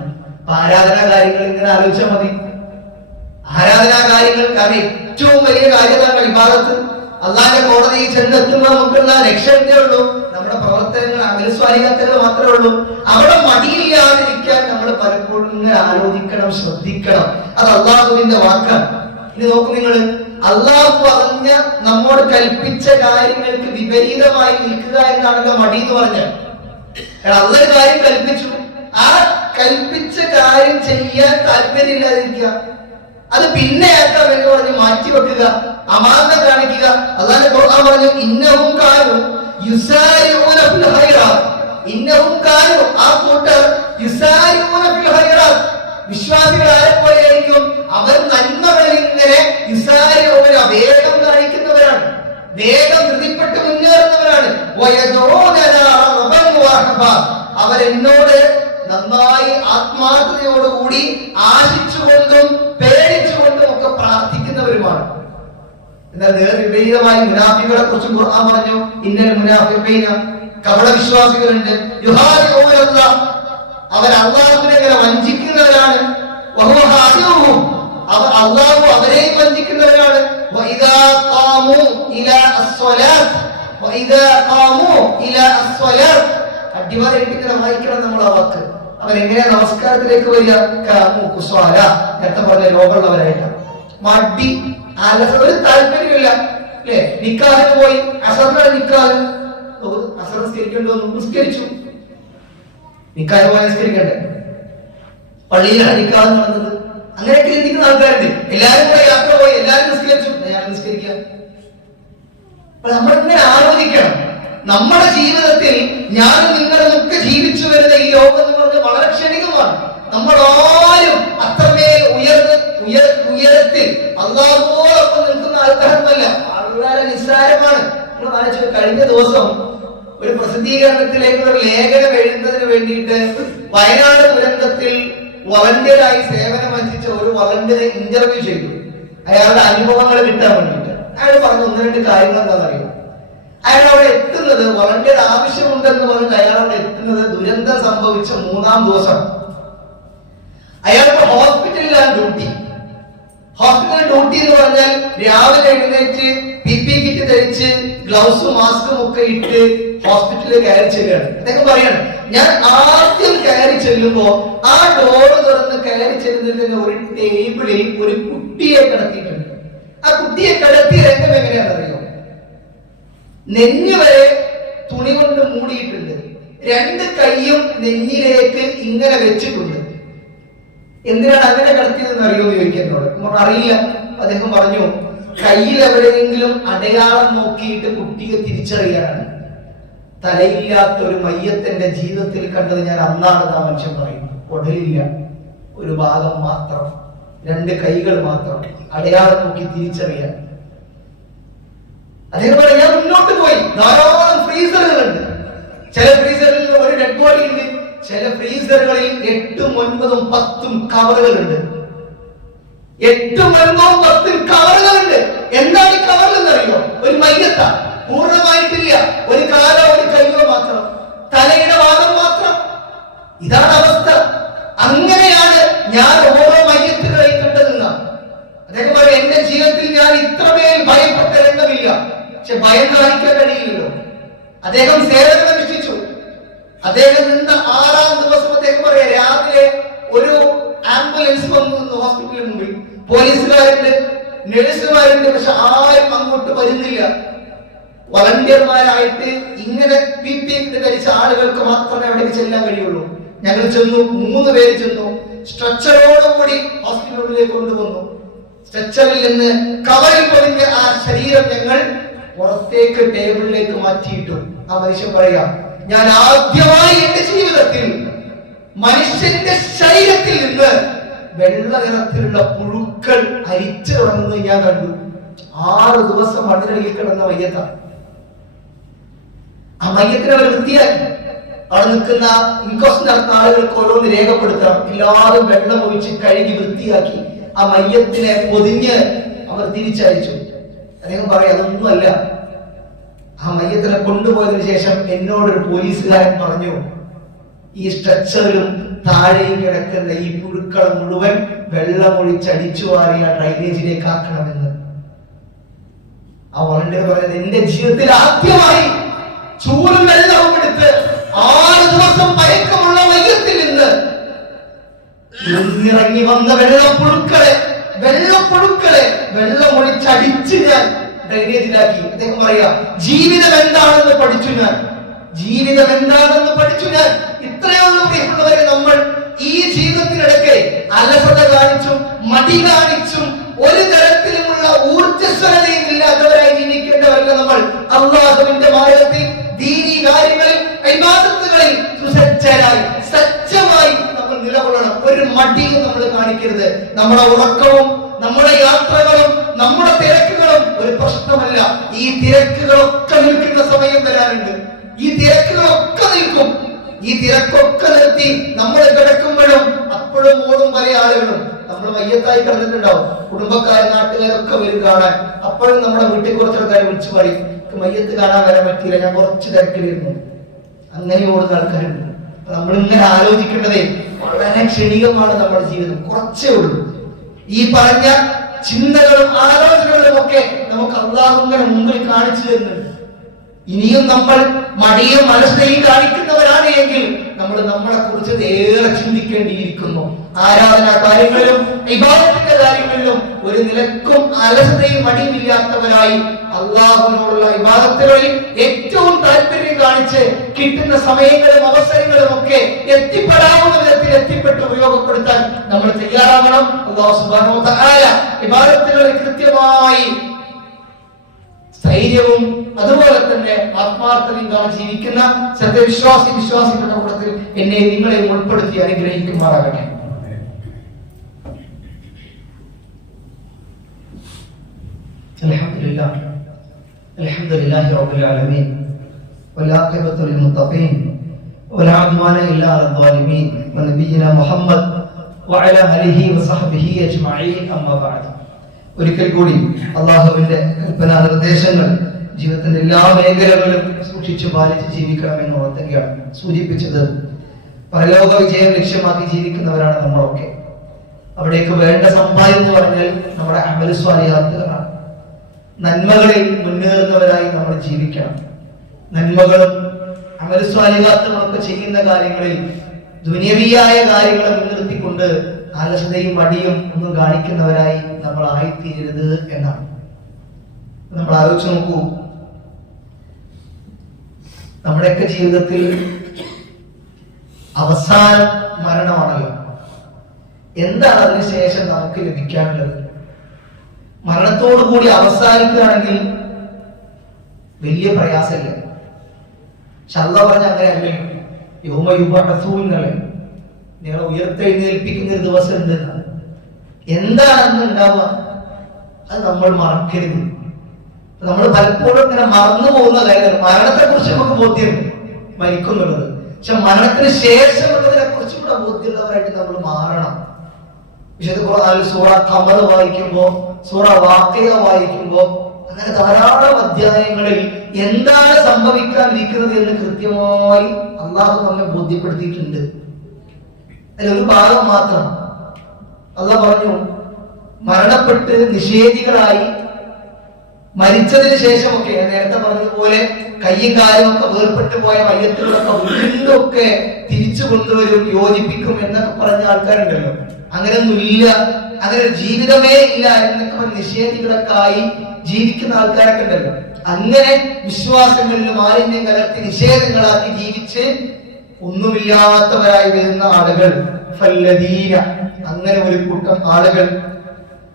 ആരാധനാ കാര്യങ്ങൾ ഇങ്ങനെ ആലോചിച്ചാൽ മതി. ആരാധനാ കാര്യങ്ങൾ. കാരണം ഏറ്റവും വലിയ കാര്യമാണ് ഇബാദത്ത്. അള്ളാന്റെ കോടതിയിൽ ചെന്നെത്തുമ്പോൾ നമുക്കുള്ള രക്ഷയേ ഉള്ളൂ നമ്മുടെ പ്രവർത്തനങ്ങൾ, അമലസ്വാലിഹത്തുകൾ മാത്രമേ ഉള്ളൂ. അവിടെ മടിയില്ലാതിരിക്കാൻ നമ്മൾ പലപ്പോഴും ഇങ്ങനെ ആലോചിക്കണം, ശ്രദ്ധിക്കണം. അത് അള്ളാഹുവിന്റെ വാക്കാണ്. ഇനി നോക്കൂ നിങ്ങൾ, അള്ളാഹു പറഞ്ഞ നമ്മോട് കൽപ്പിച്ച കാര്യങ്ങൾക്ക് വിപരീതമായി നിൽക്കുക എന്നാണല്ലോ മടി എന്ന് പറഞ്ഞത്. കാരണം അള്ളൊരു കാര്യം കൽപ്പിച്ചു, ആ കൽപ്പിച്ച കാര്യം ചെയ്യാൻ താല്പര്യമില്ലാതിരിക്കുക, അത് പിന്നെ ആക്കാം എന്ന് പറഞ്ഞ് മാറ്റിവെക്കുക, അമാന്തം കാണിക്കുക. അല്ലാതെ ഖുർആൻ പറഞ്ഞു ഇന്നഹും കാനൂ യുസാരിഊന ഫിൽ ഖൈറാത്ത്. ഇന്നഹും കാനൂ, ആ കൂട്ടർ യുസാരിഊന ഫിൽ ഖൈറാത്ത്, വിശ്വാസികൾ ആരെപ്പോലെയായിരിക്കും? അവർ നന്മകളിൽ ഇങ്ങനെ യുസാരിഊന, വേഗം കാണിക്കുന്നവരാണ്, വേഗം ധൃതിപ്പെട്ട് മുന്നേറുന്നവരാണ്. അവരെന്നോട് നന്നായി ആത്മാർത്ഥതയോടുകൂടി ആശിച്ചുകൊണ്ടും പേടിച്ചുകൊണ്ടും ഒക്കെ പ്രാർത്ഥിക്കുന്നവരുമാണ്. എന്നാൽ നേർ വിപരീതമായി മുനാഫികളെ കുറിച്ച് ഖുർആൻ പറഞ്ഞു ഇന്നൽ മുനാഫിഖീന, കപട വിശ്വാസികളുണ്ട്, യുഹാദിഊനല്ലാഹ്, അവർ അല്ലാഹുവിനെ വഞ്ചിക്കുന്നവരാണ്, വഹുവ ഹാദിഉഹും, അവർ അല്ലാഹു അവരെയും വഞ്ചിക്കുന്നവരാണ്. വഇദാ ഖാമു ഇലാ അസ്സലാത്ത്, വഇദാ ഖാമു ഇലാ അസ്സലാത്ത്, അടിവരയിട്ടിങ്ങനെ വായിക്കണം നമ്മൾ ആ വാക്ക്. അവരെങ്ങനെയാ നമസ്കാരത്തിലേക്ക് വരിക? കുസ്വാല, നേരത്തെ പറഞ്ഞ രോഗമുള്ളവരായിട്ടാണ്. മടി, ഒരു താല്പര്യമില്ല അല്ലെ? നിക്കാഹിന് പോയി, അസറിനാണ് നിക്കാഹ്, അസർ നിസ്കരിക്കണ്ടോ? നിസ്കരിച്ചു. നിക്കാഹ് പോയി നിസ്കരിക്കണ്ടേ? പള്ളിയിലാണ് നിക്കാഹ് നടന്നത്. അങ്ങനെയൊക്കെ ചിന്തിക്കുന്ന ആൾക്കാരുണ്ട്. എല്ലാരും കൂടെ യാത്ര പോയി, എല്ലാരും നിസ്കരിച്ചു, ഞാൻ നിസ്കരിക്കാം. നമ്മളിങ്ങനെ ആലോചിക്കണം, നമ്മുടെ ജീവിതത്തിൽ ഞാനും നിങ്ങളും ഒക്കെ ജീവിച്ചു വരുന്ന ഈ ലോകം എന്ന് പറഞ്ഞാൽ വളരെ ക്ഷണികമാണ്. നമ്മൾ ആരും അത്രമേൽ ഉയരത്തിൽ അല്ലാഹുവോടൊപ്പം നിൽക്കുന്ന ആൾക്കാരൊന്നുമല്ല, വളരെ നിസ്സാരമാണ്. കഴിഞ്ഞ ദിവസം ഒരു പ്രസിദ്ധീകരണത്തിലേക്കുള്ള ലേഖനം എഴുതുന്നതിന് വേണ്ടിയിട്ട് വയനാട് ദുരന്തത്തിൽ വളണ്ടിയറായി സേവനമനുഷ്ഠിച്ച ഒരു വളണ്ടിയറെ ഇന്റർവ്യൂ ചെയ്തു. അയാളുടെ അനുഭവങ്ങൾ കിട്ടാൻ വേണ്ടിയിട്ട് അയാൾ പറഞ്ഞ ഒന്ന് രണ്ട് കാര്യങ്ങൾ എന്താണെന്നറിയാം. അയാൾ അവിടെ എത്തുന്നത്, വളണ്ടിയർ ആവശ്യമുണ്ടെന്ന് പറഞ്ഞിട്ട് അയാൾ അവിടെ എത്തുന്നത് ദുരന്തം സംഭവിച്ച 3-ാം ദിവസം. അയാൾക്ക് ഹോസ്പിറ്റലിലാണ് ഡ്യൂട്ടി. ഹോസ്പിറ്റൽ ഡ്യൂട്ടി എന്ന് പറഞ്ഞാൽ രാവിലെ എഴുന്നേറ്റ് PPE കിറ്റ് ധരിച്ച് ഗ്ലൗസും മാസ്കും ഒക്കെ ഇട്ട് ഹോസ്പിറ്റലിൽ കയറി ചെല്ലുകയാണ്. അദ്ദേഹം പറയാണ്, ഞാൻ ആദ്യം കയറി ചെല്ലുമ്പോ ആ ഡോറ് തുറന്ന് കയറി ചെല്ലുന്നതിൽ തന്നെ ഒരു ടേബിളിൽ ഒരു കുട്ടിയെ കിടത്തിയിട്ടുണ്ട്. ആ കുട്ടിയെ കിടത്തിയ രംഗം എങ്ങനെയാണെന്നറിയോ? നെഞ്ഞു വരെ തുണി കൊണ്ട് മൂടിയിട്ടുണ്ട്, 2 കൈയും നെഞ്ഞിലേക്ക് ഇങ്ങനെ വെച്ചിട്ടുണ്ട്. എന്തിനാണ് അങ്ങനെ കിടത്തിയതെന്ന് അറിയോ എന്ന് ചോദിക്കുന്നോട് അറിയില്ല. അദ്ദേഹം പറഞ്ഞു, കയ്യിൽ എവിടെയെങ്കിലും അടയാളം നോക്കിയിട്ട് കുട്ടിയെ തിരിച്ചറിയാനാണ്. തലയില്ലാത്ത ഒരു മയ്യത്തിന്റെ ജീവിതത്തിൽ കണ്ടത് ഞാൻ അന്നാണെന്ന് ആ മനുഷ്യൻ പറയുന്നു. ഉടലില്ല, ഒരു ഭാഗം മാത്രം, 2 കൈകൾ മാത്രം, അടയാളം നോക്കി തിരിച്ചറിയാൻ. അദ്ദേഹം പറയാം, ഞാൻ മുന്നോട്ട് പോയി, ധാരാളം ഫ്രീസറുകളുണ്ട്. ചില ഫ്രീസറിൽ ഒരു ഡെഡ് ബോഡി ഉണ്ട്, ചില ഫ്രീസറുകളിൽ 8, 9, 10 കവറുകളുണ്ട്. 8, 9, 10 കവറുകളുണ്ട്. എന്താണ് ഈ കവർ എന്നറിയോ? ഒരു മയ്യത്ത, പൂർണ്ണമായിട്ടില്ല, ഒരു കാലോ ഒരു കൈയോ മാത്രം, തലയുടെ ഭാഗം മാത്രം. ഇതാണ് അവസ്ഥ. അങ്ങനെയാണ് ഞാൻ ഓരോ മയ്യത്തുകളെയും കണ്ടതെന്ന അദ്ദേഹം പറയും. എന്റെ ജീവിതത്തിൽ ഞാൻ ഇത്രമേൽ ഭയപ്പെട്ട രംഗമില്ല. പക്ഷെ ഭയം കാണിക്കാൻ കഴിയില്ലല്ലോ. അദ്ദേഹം സേവനമനുഷ്ഠിച്ചു. അദ്ദേഹം നിന്ന 6-ാം ദിവസം അദ്ദേഹം പറയാം, രാവിലെ ഒരു ആംബുലൻസ് വന്നു ഹോസ്പിറ്റലിന് മുമ്പിൽ. പോലീസുകാരുണ്ട്, നഴ്സുമാരുണ്ട്, പക്ഷെ ആരും അങ്ങോട്ട് വരുന്നില്ല. വളണ്ടിയർമാരായിട്ട് ഇങ്ങനെ PPE ധരിച്ച ആളുകൾക്ക് മാത്രമേ അവിടേക്ക് ചെല്ലാൻ കഴിയുള്ളൂ. ഞങ്ങൾ ചെന്നു, 3 പേര് ചെന്നു. സ്ട്രെച്ചറോടുകൂടി ഹോസ്പിറ്റലിലേക്ക് കൊണ്ടുവന്നു. സ്ട്രെച്ചറിൽ നിന്ന് കവറിൽ പൊതിഞ്ഞ ആ ശരീരം ഞങ്ങൾ പുറത്തേക്ക് ടേബിളിലേക്ക് മാറ്റിയിട്ടു. ആ മനുഷ്യൻ പറയാം, ഞാൻ ആദ്യമായി എന്റെ ജീവിതത്തിൽ മനുഷ്യന്റെ ശരീരത്തിൽ നിന്ന് വെള്ള നിറത്തിലുള്ള പുഴുക്കൾ അരിച്ചിറങ്ങുന്നത് ഞാൻ കണ്ടു. 6 ദിവസം മണ്ണിനടിയിൽ കിടന്ന മയ്യത്ത. ആ മയ്യത്തിനെ അവർ വൃത്തിയാക്കി. അവിടെ നിൽക്കുന്ന ഇൻക്വസ്റ്റ് നടത്തുന്ന ആളുകൾക്ക് ഓരോന്ന് രേഖപ്പെടുത്തണം. എല്ലാവരും വെള്ളം ഒഴിച്ച് കഴുകി വൃത്തിയാക്കി ആ മയ്യത്തിനെ പൊതിഞ്ഞ് അവർ തിരിച്ചയച്ചു. അദ്ദേഹം പറയാം, അതൊന്നുമല്ല. ആ മയ്യത്തിനെ കൊണ്ടുപോയതിനു ശേഷം എന്നോടൊരു പോലീസുകാരൻ പറഞ്ഞു, ഈ സ്ട്രെച്ചറിലും താഴെയും കിടക്കുന്ന ഈ പുഴുക്കളെ മുഴുവൻ വെള്ളമൊഴിച്ചടിച്ചു വാരിയ ഡ്രൈനേജിലേക്ക് ആക്കണമെന്ന്. ആ വോളണ്ടിയർ പറയുന്നത്, എന്റെ ജീവിതത്തിൽ ആദ്യമായി ചൂടും വെള്ളവും എടുത്ത് 6 ദിവസം പഴക്കമുള്ള മയ്യത്തിൽ നിന്ന് ഇറങ്ങി വന്ന വെള്ളപ്പുഴുക്കളെ വെള്ളമൊഴിച്ചടിച്ച് ഞാൻ ഡ്രൈനേജിലാക്കി. അദ്ദേഹം പറയാ, ജീവിതം എന്താണെന്ന് പഠിച്ചു ഞാൻ. ഇത്രയൊന്നും പ്രിയമുള്ളവരെ, നമ്മൾ ഈ ജീവിതത്തിനിടയ്ക്ക് അലസത കാണിച്ചും മടി കാണിച്ചും ഒരു തരത്തിലുമുള്ള ഊർജ്ജസ്വലതയും ഇല്ലാത്തവരായി ജീവിക്കേണ്ടവരല്ല നമ്മൾ. അല്ലാഹുവിന്റെ മാർഗ്ഗത്തിൽ ദീനീ കാര്യങ്ങളിൽ ഇബാദത്തുകളിൽ സുസജ്ജരായി സജ്ജമായി നമ്മൾ നിലകൊള്ളണം. ഒരു മടിയും നമ്മൾ കാണിക്കരുത്. നമ്മുടെ ഉറക്കവും നമ്മുടെ യാത്രകളും നമ്മുടെ തിരക്കുകളും ഒരു പ്രശ്നമല്ല. ഈ തിരക്കുകളൊക്കെ നിൽക്കുന്ന സമയം വരാനുണ്ട്. ഈ തിരക്കുകളൊക്കെ നിൽക്കും. ഈ തിരക്കൊക്കെ നിർത്തി നമ്മൾ കിടക്കുമ്പോഴും അപ്പോഴും ഓടും പല ആളുകളും. നമ്മൾ മയ്യത്തായി കിടന്നിട്ടുണ്ടാവും, കുടുംബക്കാരും നാട്ടുകാരൊക്കെ വരും കാണാൻ. അപ്പോഴും നമ്മുടെ വീട്ടിൽ കുറച്ചാൾക്കാർ വിളിച്ചു പറയും, മയ്യത്ത് കാണാൻ വരാൻ പറ്റിയില്ല, ഞാൻ കുറച്ച് തിരക്കിലിരുന്നു. അങ്ങനെ ഓടുന്ന ആൾക്കാരുണ്ട്. നമ്മളിങ്ങനെ ആലോചിക്കേണ്ടതേ വളരെ ക്ഷണികമാണ് നമ്മുടെ ജീവിതം, കുറച്ചേ ഉള്ളൂ. ഈ പറഞ്ഞ ചിന്തകളും ആലോചനകളും ഒക്കെ നമുക്ക് അല്ലാഹുവിന്റെ മുമ്പിൽ കാണിച്ചു തരുന്നുണ്ട്. ഇനിയും നമ്മൾ മടിയും അലസതയും കാണിക്കുന്നവരാണ് എങ്കിൽ നമ്മൾ നമ്മളെ കുറിച്ച് ഏറെ ചിന്തിക്കേണ്ടിയിരിക്കുന്നു. ആരാധനാ കാര്യങ്ങളിലും ഇബാദത്തിന്റെ കാര്യങ്ങളിലും ഒരു നിലക്കും അലസതയും മടിയും ഇല്ലാത്തവരായി അല്ലാഹുവിനോടുള്ള ഇബാദത്തുകളിൽ ഏറ്റവും താല്പര്യം കാണിച്ച് കിട്ടുന്ന സമയങ്ങളും അവസരങ്ങളും ഒക്കെ എത്തിപ്പെടാവുന്ന വിധത്തിൽ എത്തിപ്പെട്ട് ഉപയോഗപ്പെടുത്താൻ നമ്മൾ തയ്യാറാവണം. അല്ലാഹു സുബ്ഹാനഹു വ തആല ഇബാദത്തുകളിൽ കൃത്യമായി സ്ഥൈര്യവും അതുപോലെ തന്നെ ആത്മാർത്ഥതയും കാണാൻ ജീവിക്കുന്ന വിശ്വാസികളുടെ കൂട്ടത്തിൽ എന്നെ നിങ്ങളെ ഉൾപ്പെടുത്തി അനുഗ്രഹിക്കുമാറാകട്ടെ. അൽഹംദുലില്ലാഹി റബ്ബിൽ ആലമീൻ വൽആഖിബത്തു ലിൽമുത്തഖീൻ വലാ ഉദ്വാന ഇല്ലാ അലൽ ളാലിമീൻ വനബിയിനാ മുഹമ്മദ് വഅലാ ആലിഹി വസഹ്ബിഹി അജ്മഈൻ. അമ്മാ ബഅദ്. ഒരിക്കൽ കൂടി അല്ലാഹുവിന്റെ കൽപ്പനാ നിർദ്ദേശങ്ങൾ ജീവിതത്തിന്റെ എല്ലാ മേഖലകളിലും സൂക്ഷിച്ചു പാലിച്ച് ജീവിക്കണമെന്ന് ഓർത്തുകയാണ് സൂചിപ്പിച്ചത്. പരലോക വിജയം ലക്ഷ്യമാക്കി ജീവിക്കുന്നവരാണ് നമ്മളൊക്കെ. അവിടേക്ക് വേണ്ട സമ്പാദ്യം എന്ന് പറഞ്ഞാൽ നമ്മുടെ അമൽ സ്വാലിഹാത്തുകളാണ്. നന്മകളിൽ മുന്നേറുന്നവരായി നമ്മൾ ജീവിക്കണം. നന്മകളും അമൽ സ്വാലിഹാത്തുകളൊക്കെ ചെയ്യുന്ന കാര്യങ്ങളിൽ ദുനിയവിയായ കാര്യങ്ങളെ മുൻനിർത്തിക്കൊണ്ട് അലസതയും മടിയും ഒന്നും കാണിക്കുന്നവരായി നമ്മൾ ആയിത്തീരരുത് എന്നാണ്. നമ്മൾ ആലോചിച്ച് നോക്കൂ, നമ്മുടെയൊക്കെ ജീവിതത്തിൽ അവസാനം മരണമാണല്ലോ. എന്താണ് അതിനുശേഷം നമുക്ക് ലഭിക്കാനുള്ളത്? മരണത്തോടു കൂടി അവസാനിക്കുകയാണെങ്കിൽ വലിയ പ്രയാസമില്ല. പക്ഷെ അല്ലാഹു പറഞ്ഞ അങ്ങനെയല്ലേ, യൗമ യുബഅസൂനല്ലേ, നിങ്ങളെ ഉയർത്തെഴുന്നേൽപ്പിക്കുന്ന ഒരു ദിവസം ഉണ്ട്. എന്താണെന്ന് ഉണ്ടാവുക അത് നമ്മൾ മറക്കരുത്. നമ്മൾ പലപ്പോഴും ഇങ്ങനെ മറന്നു പോകുന്ന കാര്യമാണ്. മരണത്തെ കുറിച്ച് നമുക്ക് ബോധ്യമുണ്ട്, മരിക്കുന്നുള്ളത്. പക്ഷെ മരണത്തിന് ശേഷമുള്ളതിനെ കുറിച്ചും കൂടെ ബോധ്യമുള്ളവരായിട്ട് നമ്മൾ മാറണം. വിശുദ്ധ ഖുർആനിൽ സൂറ ഖമർ വായിക്കുമ്പോ, സൂറ വാഖിഅ വായിക്കുമ്പോ അങ്ങനെ ധാരാളം അധ്യായങ്ങളിൽ എന്താണ് സംഭവിക്കാനിരിക്കുന്നത് എന്ന് കൃത്യമായി അല്ലാഹു നമ്മെ ബോധ്യപ്പെടുത്തിയിട്ടുണ്ട്. അതിലൊരു ഭാഗം മാത്രം അല്ലാഹു പറഞ്ഞു, മരണപ്പെട്ട് നിഷേധികളായി മരിച്ചതിന് ശേഷമൊക്കെ നേരത്തെ പറഞ്ഞതുപോലെ കയ്യും കാലും ഒക്കെ വേർപെട്ടു പോയ മയ്യത്തുകളൊക്കെ വീണ്ടും ഒക്കെ തിരിച്ചു കൊണ്ടുവരും, യോജിപ്പിക്കും എന്നൊക്കെ പറഞ്ഞ ആൾക്കാരുണ്ടല്ലോ. അങ്ങനെയൊന്നും ഇല്ല, അങ്ങനെ ഒരു ജീവിതമേ ഇല്ല എന്നൊക്കെ പറഞ്ഞ നിഷേധികളൊക്കെ ആയി ജീവിക്കുന്ന ആൾക്കാരൊക്കെ ഉണ്ടല്ലോ. അങ്ങനെ വിശ്വാസങ്ങളിൽ മാലിന്യം കലർത്തി നിഷേധങ്ങളാക്കി ജീവിച്ച് ഒന്നുമില്ലാത്തവരായി വരുന്ന ആളുകൾ, ഫല്ലദീന, അങ്ങനെ ഒരു കൂട്ടം ആളുകൾ,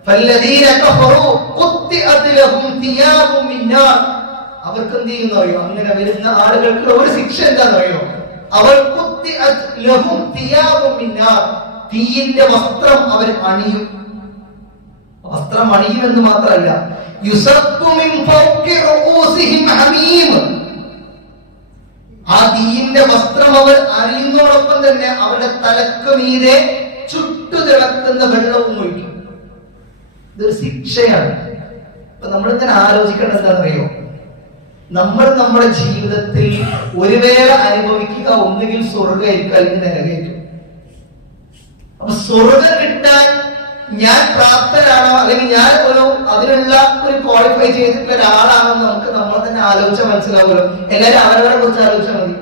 ഫല്ലദീന കഫറു ഖുത്തിഅത് ലഹും തിയാബും മിൻ നാർ, അവർക്ക് എന്ത് ചെയ്യുന്നു അറിയോ? അങ്ങനെ വരുന്ന ആളുകൾക്ക് ഒരു ശിക്ഷ എന്താണെന്ന് അറിയോ? അവർ ഖുത്തിഅത് ലഹും തിയാബും മിൻ നാർ, തീയിന്റെ വസ്ത്രം അവർ അണിയും. വസ്ത്രം അണിയുമെന്ന് മാത്രമല്ല, യുസബ്ബു മിൻ ഫൗഖി റൂസിഹിം ഹമീം, ആ തീയിന്റെ വസ്ത്രം അവർ അണിയുന്നതോടൊപ്പം തന്നെ അവരുടെ തലക്ക് മീതെ ചുട്ടു തിളക്കുന്ന വെള്ളവും ഒഴിക്കും. ഇതൊരു ശിക്ഷയാണ്. അപ്പൊ നമ്മളിങ്ങനെ ആലോചിക്കേണ്ടത് എന്താണെന്നറിയോ? നമ്മൾ നമ്മുടെ ജീവിതത്തിൽ ഒരു വേള അനുഭവിക്കുക ഒന്നുകിൽ സ്വർഗ്ഗമായിരിക്കും അല്ലെങ്കിൽ നരകമായിരിക്കും. അപ്പൊ സ്വർഗം കിട്ടാൻ ഞാൻ പ്രാപ്തനാണോ, അല്ലെങ്കിൽ ഞാൻ അതിനുള്ള ഒരു ക്വാളിഫൈ ചെയ്തിട്ടുള്ള ഒരാളാണോ നമുക്ക് നമ്മൾ തന്നെ ആലോചിച്ചാൽ മനസ്സിലാവുമല്ലോ. എല്ലാവരും അവരവരെ കുറിച്ച് ആലോചിച്ചാൽ മതി.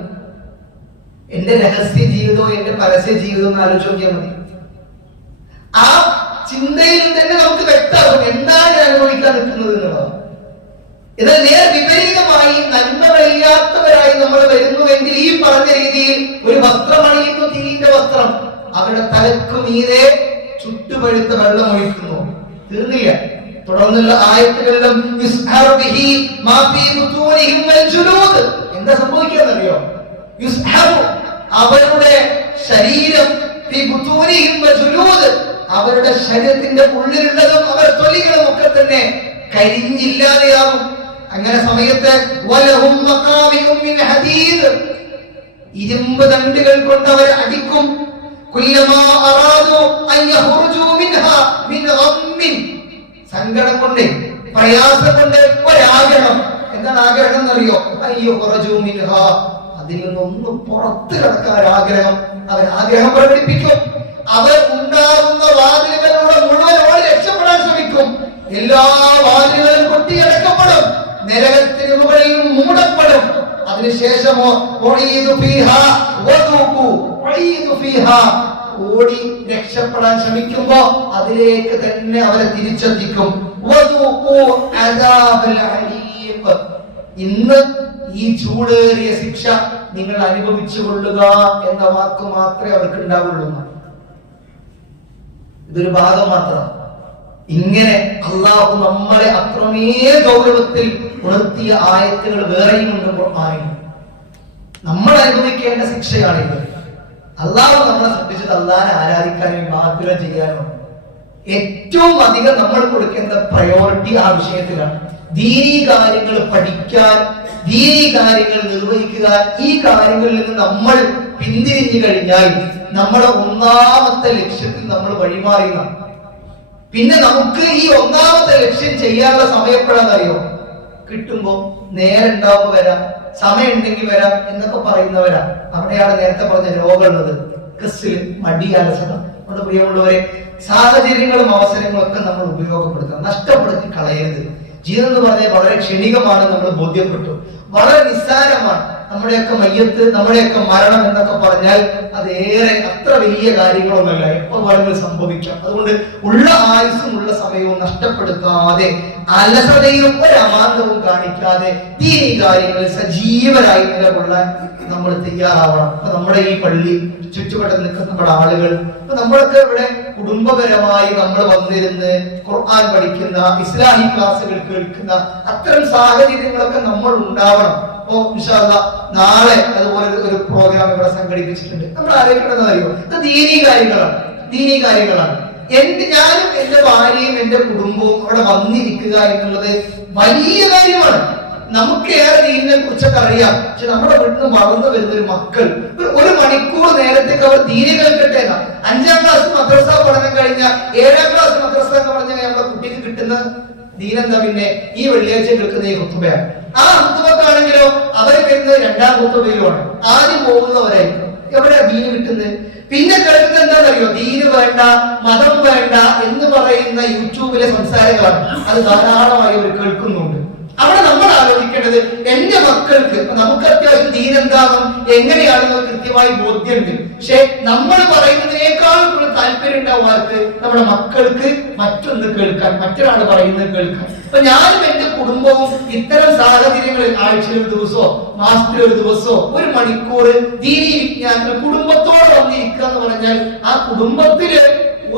എന്റെ രഹസ്യ ജീവിതവും എന്റെ പരസ്യ ജീവിതവും ഒന്ന് ആലോചിച്ച് നോക്കിയാൽ മതി. ആ ചിന്തയിൽ തന്നെ നമുക്ക് വ്യക്തമാകും എന്താണ് അനുഭവിക്കാൻ നിൽക്കുന്നത് എന്നുള്ളത്. എന്നാൽ നേരെ വിപരീതമായി നന്മകളില്ലാത്തവരായി നമ്മൾ വരുന്നുവെങ്കിൽ ഈ പറഞ്ഞ രീതിയിൽ ഒരു വസ്ത്രം അണിയുന്നു, തീന്റെ വസ്ത്രം, അവരുടെ തലക്കു മീതെ ചുട്ടുപഴുത്ത വെള്ളം ഒഴിക്കുന്നു. തീർന്നില്ല. തുടർന്നുള്ള ആയത്തുകളിലും എന്താ സംഭവിക്കാന്നറിയോ? അവരുടെ ശരീരം, അവരുടെ ശരീരത്തിന്റെ ഉള്ളിലുള്ളതും അവരുടെ തൊലികളും ഒക്കെ തന്നെ കരിഞ്ഞില്ലാതെയാവും. അങ്ങനെ സമയത്ത് ഇരുമ്പ് ദണ്ടുകൾ കൊണ്ട് അവർ അടിക്കും. സങ്കടം കൊണ്ട്, പ്രയാസം കൊണ്ട് ഒരാഗ്രഹം. എന്താണ് ആഗ്രഹം എന്നറിയോ? അയ്യോ ഖുറജൂ മിൻഹ, അതിൽ നിന്നൊന്ന് പുറത്തു കിടക്കാൻ ഒരാഗ്രഹം. അവൻ ആഗ്രഹം പ്രകടിപ്പിക്കും. അവർ ഉണ്ടാകുന്ന വാതിലുകളിലൂടെ മുഴുവൻ ഓടി രക്ഷപ്പെടാൻ ശ്രമിക്കും. എല്ലാ വാതിലുകളും കൊട്ടിയടക്കപ്പെടും, നരകത്തിന് മുകളിൽ മൂടപ്പെടും. അതിനുശേഷമോ ഓടി രക്ഷപ്പെടാൻ ശ്രമിക്കുമ്പോ അതിലേക്ക് തന്നെ അവരെ തിരിച്ചെത്തിക്കും. ഇന്ന് ഈ ചൂടേറിയ ശിക്ഷ നിങ്ങൾ അനുഭവിച്ചു കൊള്ളുക എന്ന വാക്ക് മാത്രമേ അവർക്ക് ഉണ്ടാവുള്ളൂ. ഇതൊരു ഭാഗം മാത്രം. ഇങ്ങനെ അള്ളാഹു നമ്മളെ അത്രമേ ഗൗരവത്തിൽ ഉണർത്തിയ ആയത്തുകൾ വേറെയും ഉണ്ട് ഖുർആനിൽ. നമ്മൾ അനുഭവിക്കേണ്ട ശിക്ഷയാണിത്. അള്ളാഹു നമ്മളെ സൃഷ്ടിച്ചത് അള്ളാഹനെ ആരാധിക്കാനും ബാധ്യത ചെയ്യാനും. ഏറ്റവും അധികം നമ്മൾ കൊടുക്കേണ്ട പ്രയോറിറ്റി ആ വിഷയത്തിലാണ്. ദീനീ കാര്യങ്ങൾ പഠിക്കാൻ, ദീനീ കാര്യങ്ങൾ നിർവഹിക്കുക. ഈ കാര്യങ്ങളിൽ നിന്ന് നമ്മൾ പിന്തിരിഞ്ഞു കഴിഞ്ഞാൽ നമ്മുടെ ഒന്നാമത്തെ ലക്ഷ്യത്തിൽ നമ്മൾ വഴിമാറിയതാണ്. പിന്നെ നമുക്ക് ഈ ഒന്നാമത്തെ ലക്ഷ്യം ചെയ്യാനുള്ള സമയം എപ്പോഴാണെന്നറിയോ? കിട്ടുമ്പോ, നേരം ഉണ്ടാവുമ്പോ വരാം, സമയം ഉണ്ടെങ്കിൽ വരാം എന്നൊക്കെ പറയുന്നവരാ. അവിടെയാണ് നേരത്തെ പറഞ്ഞ രോഗം ഉള്ളത്. കസിൽ മടി, അലസത. നമ്മുടെ പ്രിയമുള്ളവരെ, സാഹചര്യങ്ങളും അവസരങ്ങളും ഒക്കെ നമ്മൾ ഉപയോഗപ്പെടുത്തണം, നഷ്ടപ്പെടുത്തി കളയരുത്. ജീവിതം എന്ന് പറഞ്ഞാൽ വളരെ ക്ഷണികമാണ്, നമ്മൾ ബോധ്യപ്പെട്ടു. വളരെ നിസ്സാരമാണ്. നമ്മുടെയൊക്കെ മയ്യത്ത്, നമ്മുടെയൊക്കെ മരണം എന്നൊക്കെ പറഞ്ഞാൽ അതേറെ അത്ര വലിയ കാര്യങ്ങളൊന്നുമല്ല, എപ്പോ വേണമെങ്കിലും സംഭവിക്കാം. അതുകൊണ്ട് ഉള്ള ആയുസ്സും ഉള്ള സമയവും നഷ്ടപ്പെടുത്താതെ, അലസതയും ഒരു അമാന്തവും കാണിക്കാതെ ദീനീ കാര്യങ്ങളിൽ സജീവരായി നിലകൊള്ളാൻ നമ്മൾ തയ്യാറാവണം. അപ്പൊ നമ്മുടെ ഈ പള്ളി ചുറ്റുവട്ടം നിൽക്കുന്ന നമ്മുടെ ആളുകൾ, ഇപ്പൊ നമ്മളൊക്കെ ഇവിടെ കുടുംബപരമായി നമ്മൾ വന്നിരുന്ന് ഖുർആൻ പഠിക്കുന്ന, ഇസ്ലാമി ക്ലാസ്സുകൾ കേൾക്കുന്ന അത്തരം സാഹചര്യങ്ങളൊക്കെ നമ്മൾ ഉണ്ടാവണം. അപ്പോ ഇൻഷാ അല്ലാഹ് നാളെ അതുപോലെ ഒരു പ്രോഗ്രാം ഇവിടെ സംഘടിപ്പിച്ചിട്ടുണ്ട്. നമ്മൾ ആലോചിക്കേണ്ടത് അറിയോ? ഇത് ദീനീ കാര്യങ്ങളാണ്. ഞാനും എന്റെ ഭാര്യയും എന്റെ കുടുംബവും അവിടെ വന്നിരിക്കുക എന്നുള്ളത് വലിയ കാര്യമാണ്. നമുക്ക് ഏറെ ദീനിനെ കുറിച്ചൊക്കെ അറിയാം. പക്ഷെ നമ്മുടെ വീട്ടിൽ നിന്ന് വളർന്നു വരുന്ന ഒരു മക്കൾ ഒരു മണിക്കൂർ നേരത്തേക്ക് അവർ ദീനി കേൾക്കട്ടെ. 5ാം ക്ലാസ് മദ്രസ പഠനം കഴിഞ്ഞ 7ാം ക്ലാസ് മദ്രസ എന്ന് പറഞ്ഞാൽ നമ്മുടെ കുട്ടിക്ക് കിട്ടുന്ന ദീനെന്താ? പിന്നെ ഈ വെള്ളിയാഴ്ച കേൾക്കുന്ന ഈ ഹുത്തുബയാണ്. ആ ഹുത്തുബക്കാണെങ്കിലോ അവർ വരുന്നത് 2ാം ഹുത്തുബയിലുമാണ്. ആദ്യം പോകുന്നവരായിരിക്കും. എവിടെയാ ദീന് കിട്ടുന്നത്? പിന്നെ കേൾക്കുന്നത് എന്താണെന്നറിയോ? ദീന് വേണ്ട, മതം വേണ്ട എന്ന് പറയുന്ന യൂട്യൂബിലെ സംസാരങ്ങളാണ്. അത് ധാരാളമായി അവർ കേൾക്കുന്നുണ്ട്. അവിടെ നമ്മൾ ആലോചിക്കേണ്ടത്, എന്റെ മക്കൾക്ക്, നമുക്ക് അത്യാവശ്യം ദീൻ എന്താണെന്നും എങ്ങനെയാണെന്നും കൃത്യമായി ബോധ്യമുണ്ട്. പക്ഷെ നമ്മൾ പറയുന്നതിനേക്കാൾ കൂടുതൽ താല്പര്യം ഉണ്ടാവും ആർക്ക്? നമ്മുടെ മക്കൾക്ക് മറ്റൊന്ന് കേൾക്കാൻ, മറ്റൊരാൾ പറയുന്നത് കേൾക്കാൻ. അപ്പൊ ഞാനും എന്റെ കുടുംബവും ഇത്തരം സാഹചര്യങ്ങളിൽ ആഴ്ചയിൽ ഒരു ദിവസമോ മാസത്തിൽ ഒരു ദിവസമോ ഒരു മണിക്കൂർ ദീനീ വിജ്ഞാനത്തിൽ കുടുംബത്തോടെ വന്നിരിക്കുക എന്ന് പറഞ്ഞാൽ ആ കുടുംബത്തില്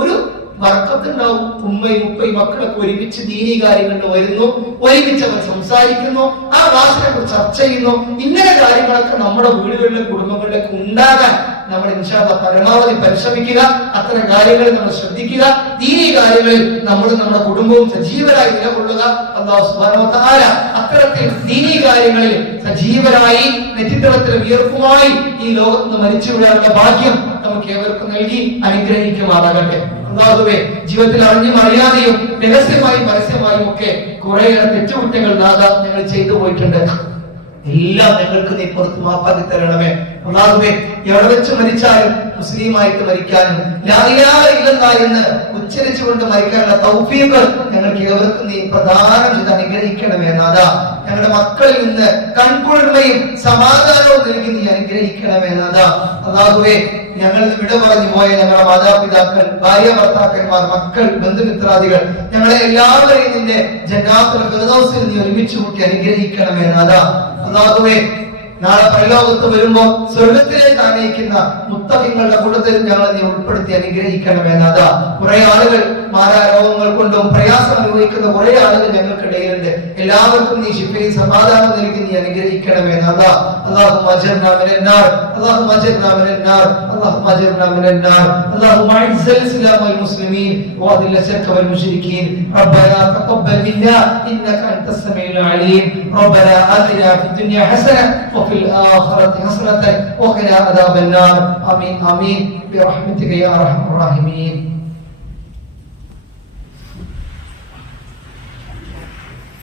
ഒരു വർക്കത്തുണ്ടാവും. ഉമ്മയും ഉപ്പയും മക്കളൊക്കെ ഒരുമിച്ച് ദീനീ കാര്യങ്ങളിൽ വരുന്നു, ഒരുമിച്ച് അവർ സംസാരിക്കുന്നു, ആ ക്ലാസ്സിനെ കുറിച്ച് ചർച്ച ചെയ്യുന്നു. ഇങ്ങനെ കാര്യങ്ങളൊക്കെ നമ്മുടെ വീടുകളിലും കുടുംബങ്ങളിലൊക്കെ ഉണ്ടാകാൻ നമ്മൾ ഇൻഷാ അല്ലാഹ് പരമാവധി പരിശ്രമിക്കുക. അത്തരം കാര്യങ്ങളിൽ നമ്മൾ ശ്രദ്ധിക്കുക. ദീനീ കാര്യങ്ങളിൽ നമ്മുടെ കുടുംബവും സജീവരായി നിലകൊള്ളുക. അല്ലാഹു സുബ്ഹാനഹു വ തആല അത്തരത്തിൽ ദീനീ കാര്യങ്ങളിൽ സജീവരായി നെറ്റിത്തടത്തിൽ വിയർപ്പുമായി ഈ ലോകത്ത് നിന്ന് മരിച്ചു വീഴാനുള്ള ഭാഗ്യം നമുക്ക് ഏവർക്കും നൽകി അനുഗ്രഹിക്കുമാറാകട്ടെ. അല്ലാഹുവേ, ജീവിതത്തിൽ അറിഞ്ഞും അറിയാതെയും രഹസ്യമായും പരസ്യമായും ഒക്കെ കുറേയേറെ തെറ്റുകുറ്റങ്ങൾ ഞങ്ങൾ ചെയ്തു പോയിട്ടുണ്ട്. എല്ലാം ഞങ്ങൾക്ക് നീ പുറത്ത് മാപ്പാക്കി തരണമേ. അല്ലാഹുവേ എവിടെ വെച്ച് മരിച്ചാലും മുസ്ലിമായിട്ട് മരിക്കാനും ലാ ഇലാഹ ഇല്ലല്ലാഹ് എന്ന് ഉച്ചരിച്ചുകൊണ്ട് മരിക്കാനുള്ള തൗഫീഖ് ഞങ്ങൾക്ക് ഏവർക്കും നീ പ്രദാനം ചെയ്ത് അനുഗ്രഹിക്കണമേ നാഥാ. ഞങ്ങളുടെ മക്കളിൽ നിന്ന് കൺകുളിർമയും സമാധാനവും നൽകി നീ അനുഗ്രഹിക്കണമേ നാഥാ. അല്ലാഹുവേ ഞങ്ങൾ വിട പറഞ്ഞു പോയ ഞങ്ങളുടെ മാതാപിതാക്കൾ, ഭാര്യ ഭർത്താക്കന്മാർ, മക്കൾ, ബന്ധുമിത്രാദികൾ, ഞങ്ങളെ എല്ലാവരെയും നിന്റെ ജന്നാത്തുൽ ഫിർദൗസിൽ നീ ഒരുമിച്ച് കൂട്ടി അനുഗ്രഹിക്കണമേ നാഥാ. അല്ലാഹുവേ നാളെ പരലോകത്ത് വരുമ്പോ സ്വർഗത്തിലേക്ക് ആനയിക്കുന്ന മുത്തഖിങ്ങളുടെ കൂട്ടത്തിൽ ഞങ്ങളെ നീ ഉൾപ്പെടുത്തി അനുഗ്രഹിക്കണമേ നാഥാ. കുറെ ആളുകൾ മാരാരോഗങ്ങൾ കൊണ്ടും പ്രയാസം അനുഭവിക്കുന്ന കുറെ ആളുകൾ ഞങ്ങൾക്കിടയിലുണ്ട്. എല്ലാവർക്കും നീ ശിഫയും സമാധാനം നൽകി നീ അനുഗ്രഹിക്കണമേ നാഥാ. اللهم اجرنا من النار اللهم اجرنا من النار اللهم اجرنا من النار اللهم اعز الاسلام والمسلمين واذل الشرك والمشركين ربنا تقبل منا انك انت السميع العليم ربنا آتنا في الدنيا حسنه وفي الاخره حسنه وقنا عذاب النار امين امين برحمتك يا ارحم الراحمين.